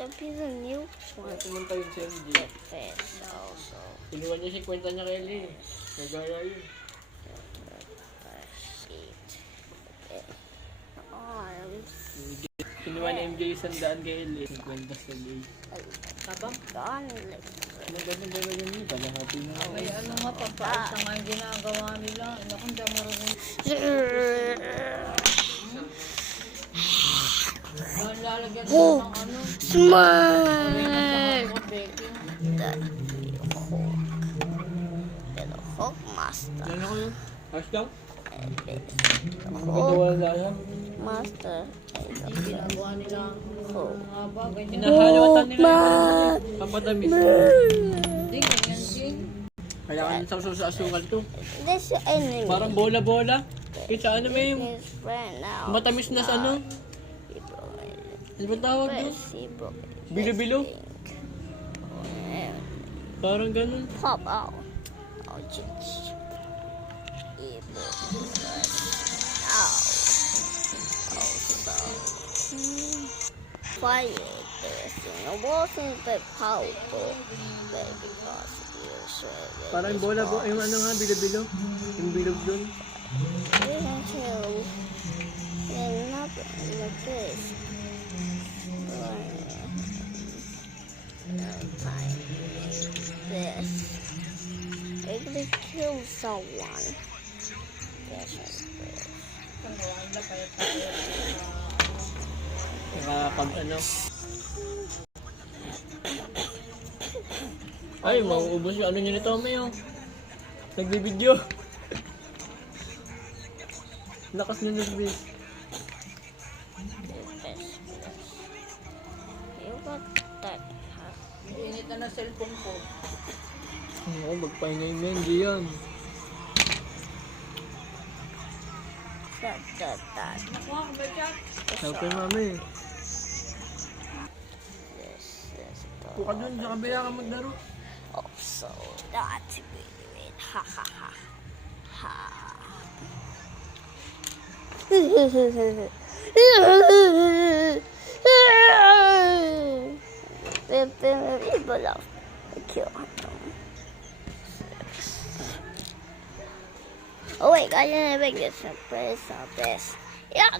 the piece of new one. Pumunta yun sa MJ. The fish also. Kinuha niya si kwenta niya kay Lee. Nagaya yun. Sheet. Arms. Kinuha ni MJ 100 kay Lee. 50 sa Lee. Tabang? Garlic. Naganda yun. Kalahati na ako. Ay, ano nga, papaayos na nga yung ginagawa nila. Ano kung di marunong. Lalagyan nila ng ano. Smile. Baking. The Hulk Master. Ano ko yun? Hashtag? Ang Hulk gagawa na yan. Master. Yung ginagawa nila. Mga bagay. Hinahalawatan nila yung pampatamis. Hindi, ganyan din. Kailangan sausaw sa asukal to. This enemy. Parang bola-bola. Kita ano may yung His friend now. matamis na sa ano? He broke it. Ano ba tawag doon? First, he broke it. Bilo-bilo? And Parang ganun. pop out. Oh, jeez. He broke it first. Now. Also. Quiet. This thing wasn't very powerful. But because you said it. Parang bola-bola. Yung ano nga, bilo-bilo. Yung bilog doon. Didn't you? And nothing like this. This. It could kill someone. Yes, like this. Nakakag ano. Ay, mauubos yung ano nyo nito, May, oh. Nagbibideo. Lakas nyo nagbibideo. You got that. Init na ng cellphone ko. Oo, magpahinga yung Mendy yan. That. Nakuha ko ba dyan? Sabi mami. This. Puka dun, sa kabila ka maglaro. Also, that's it. Ha ha ha. Ha. People love to kill him. Oh wait, I didn't make this surprise of this. Yeah.